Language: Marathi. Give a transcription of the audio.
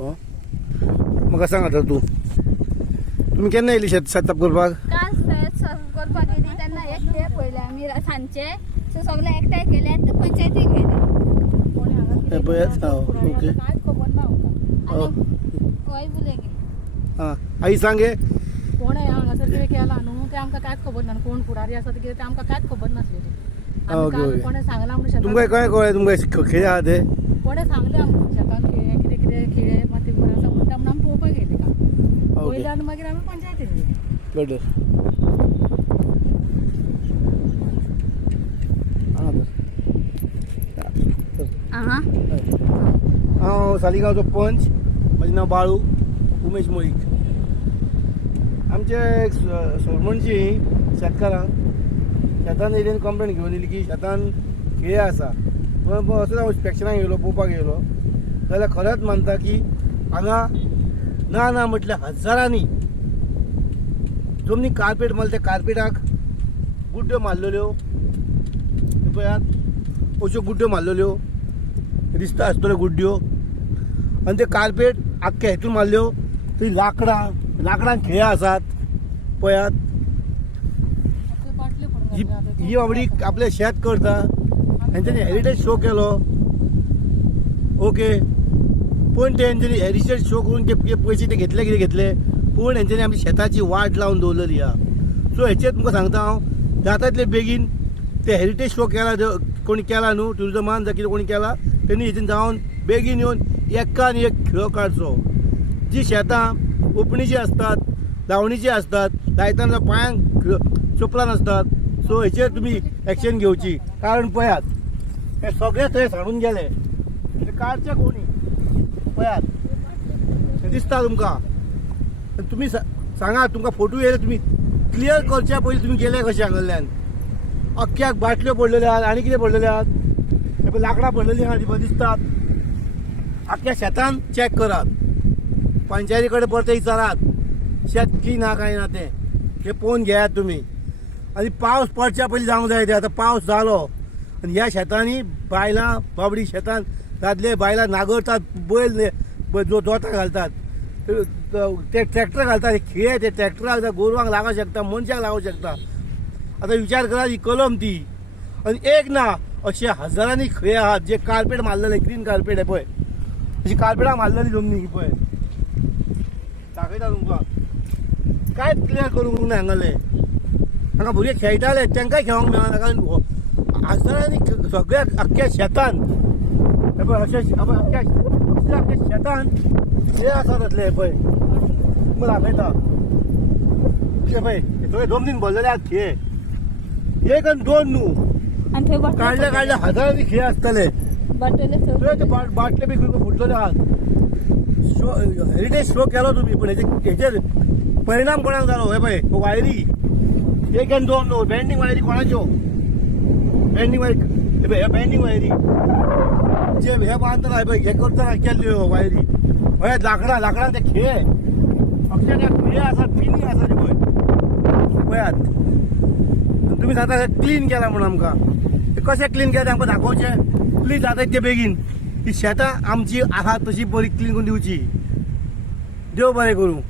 म्हाका सांग आतां तूं तुमी केन्ना येयली शेत साफ करपाक? काल करपाक गेली तेन्ना एकटे पयले आमी सांजचे सो सगळे एकठांय केले आनी ते पंचायतीक गेले. ओके हय बुले हां आई सांगे कोण हांगासर कितें केला न्हू ते आमकां कांयच खबर ना. कोण फुडारी आसा ते आमकां कांयच खबर नासलें. कोणें सांगलां म्हणून तुमकां कळ्ळें तुमकां खेळ आहा ते कोणें सांगलें आमकां शेतान कितें कितें खिळे माती उर आसा म्हणटा म्हणून आमी पळोवपाक गेले का पयले आनी मागीर आमी पंचायतीन गेले. हांव सालिगांवचो पंच. म्हजें नांव बाळू उमेश मोळीक. आमचे सरपंची शेतकारांक शेतान येयली कंप्लेंट घेवन येयली की शेतान खिळे आसा. असो हांव इन्स्पेक्शनाक येयलो पळोवपाक येयलो जाल्यार खरेंच मानता की हांगा ना ना म्हटल्यार हजारांनी जमनी कार्पेट मारले. त्या कार्पेटाक गुड्ड्यो मारलेल्यो पळयात अश्यो गुड्ड्यो मारलेल्यो दिसता आसतल्यो गुड्ड्यो. आनी ते कार्पेट आख्खे हेतून मारल्यो थंय लाकडां खिळे आसात पळयात. ही बाबडी आपलें शेत करता आनी तेणी हेरिटेज शो केलो. ओके पूण तेंच्यांनी हेरिटेज शो करून ते पयशे ते घेतले कितें घेतले पूण हेंच्यांनी आमच्या शेताची वाट लावन दवरलेली आहा. सो हेचेर तुमकां सांगता हांव जाता तितले बेगीन ते हेरिटेज शो केला कोणी केला न्हू ट्युरिजमान जावं कितें कोणी केला तेणी हेतून जावन बेगीन येवन एकान एक खिळो काडचो. जी शेतां ओपणीची असतात लावणीची असतात लायतना पांयांक चपलां नासतात. सो हेचेर तुमी एक्शन घेवची. कारण पळयात हे सगळे थंय सांडून गेले ते काडचे कोणी पळयात दिसता तुमकां. तुमी सांगात तुमकां फोटो येयले तुमी क्लियर करच्या पयलीं तुमी गेले कशे हांगांतल्यान. अख्ख्याक बाटल्यो पडलेल्यो आहात आनी कितें पडलेलें आहात लाकडां पडलेलीं आहात ती दिसतात. आख्ख्या शेतान चॅक करात. पंचायती कडेन परते विचारात शेत क्लीन आहा काय ना तें हे पळोवन घेयात तुमी. आनी पावस पडच्या पयलीं जावंक जाय ते. आतां पावस जालो आनी ह्या शेतांनी बायलां बाबडी शेतान दादले बायलां नागरतात बैल जोतां घालतात ते ट्रॅक्टर घालतात खिळे ते ट्रॅक्टराक गोरवांक लागूंक शकता मनशाक लागूंक शकता. आतां विचार करात ही कलम ती आनी एक ना अशे हजारांनी खिळे आहात जे कार्पेट मारलेले ग्रीन कार्पेट आहे पळय अशी कार्पेटां मारलेली जमनी ही पळय दाखयता तुमकां. कांयच क्लियर करूंक ना हांगाले. हांगा भुरगे खेळटाले तांकांय खेळोंक मेळना कारण हजारांनी सगळ्या अख्ख्या शेतान हे पळय अशे अख्ख्या शेतान हे आसात असले पळय तुमकां दाखयता हे पळय सगळे जमनीन भरलेले आहात खिळे. एक आनी दोन न्हू काडले हजारांनी खिळे आसतले. बाटले बी फुटलेले आहात. हेरिटेज शो केलो तुमी पण हेचेर परिणाम कोणाक जालो हे पळय वायरी एक आनी दोन न्हू बँडींग वायरी कोणाच्यो बँडींग वायरी हे बँडींग वायरी जे हे बांदतना हे पळय हे करतना केल्ल्यो वायरी हे लाकडां ते खिळे अक्षरशः खिळे आसात पिनी आसा ते पळय पळयात. तुमी सांगता क्लीन केला म्हणून आमकां ते कशें क्लीन केलें आमकां दाखोवचें. प्लीज जाता ते बेगीन ही शेतां आमची आहा तशी बरी क्लीन करून दिवची. देव बरें करूं.